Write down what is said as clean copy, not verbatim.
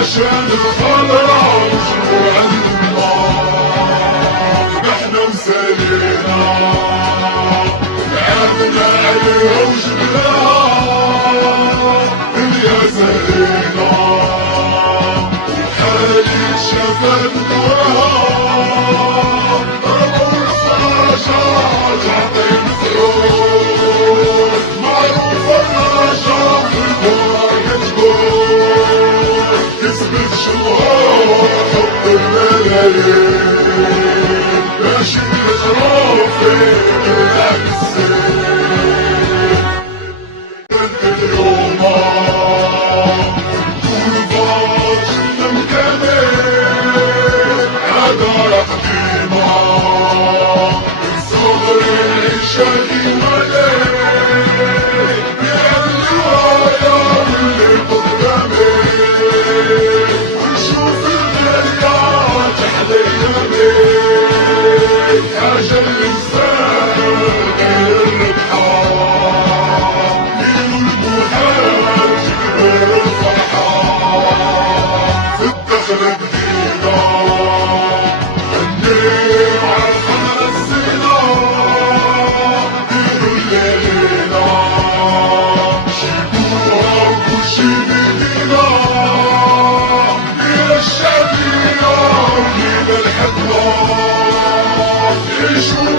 عشان الخضرا وجوع النار نحن مسالينا لعبنا عليها وجبناها يا سهينا وحالي شفت نورها ربو الفراشات عطينا سرور معروف الرجاء في الكورة كتبور كسبت شهور حط الملايين باش يجروا فيك العكسين اليوم كل باش مكانين عذارة قديمة من صغري العيشة حاجة الإنسان غير الربحان ليلو البوحات جبر الفرحان في الدخل جديدة غنيو عالخمر الزينة ديرو الليلة جيبوها وكلشي بيدينا ليلة الشعبية وليلة الحدوى عيشوا